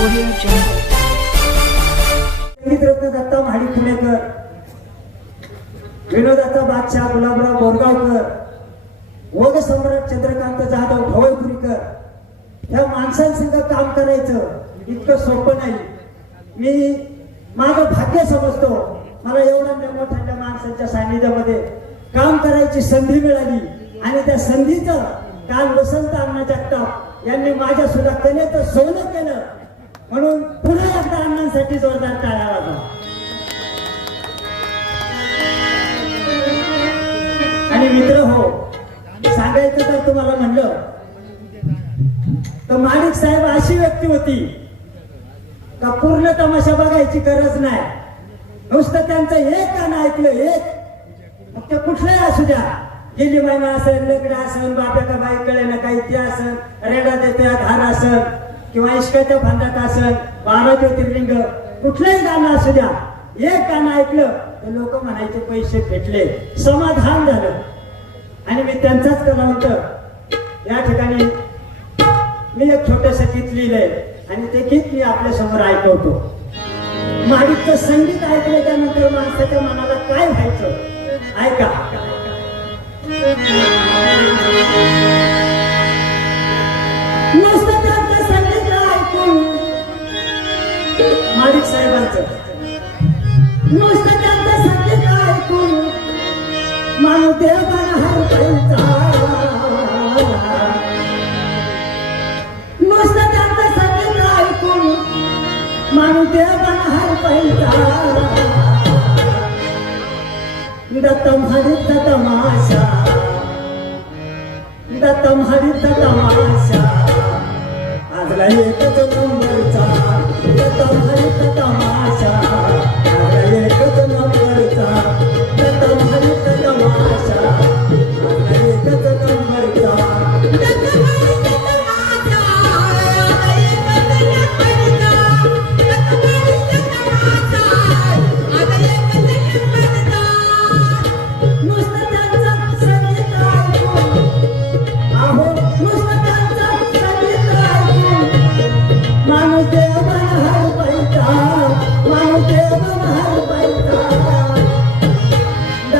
Audio Datta महाडी पुणेकर विनोदाचा बादशाह गुलाबराव बोरगावकर वग सम्राट चंद्रकांत जाधव ढवळपुरीकर ह्या माणसांसंग काम करायचं इतकं सोपं नाही. मी माझं भाग्य समजतो. मला एवढ्या मोठ्या माणसांच्या सान्निध्यामध्ये काम करायची संधी मिळाली आणि त्या संधीचं काल वसंत अण्णा जगताप यांनी माझ्या सुद्धा कलेचं सोनं केलं. म्हणून पुन्हा एकदा अण्णांसाठी जोरदार टाळ्या वाजवा. आणि मित्र हो सांगायचं तर तुम्हाला म्हणलं तर माणिक साहेब अशी व्यक्ती होती का पूर्ण तमाशा बघायची गरज नाही. नुसतं त्यांचं एक गाणं ऐकलं एक. मग ते कुठलंही असू द्या. गेली महिना असेल लग्न असेल बाप्या का बाई कळे ना काही ते असेल रेडा देते धार असेल. किंवा इश्काच्या फांदात असेल बारा ज्योतिर्लिंग कुठलंही गाणं असू द्या एक गाणं ऐकलं तर लोक म्हणायचे पैसे भेटले. समाधान झालं. आणि मी त्यांचाच कलावंत या ठिकाणी मी एक छोटस गीत लिहिलंय आणि ते गीत मी आपल्यासमोर ऐकवतो. माडिकचं संगीत ऐकलं त्यानंतर माणसाच्या मनाला काय व्हायचं? ऐका. मालिक साहेबांचं. नुसतं त्यांचं संगीत ऐकून माणूस देवाला हरपायचा? नुसतं त्यांचं संगीत ऐकून माणूस देवाला हरपायचा? दत्त हरित तमाशा. दत्त हरित तमाशा. एक एकच नंबरचा तमाशा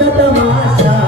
तमाशा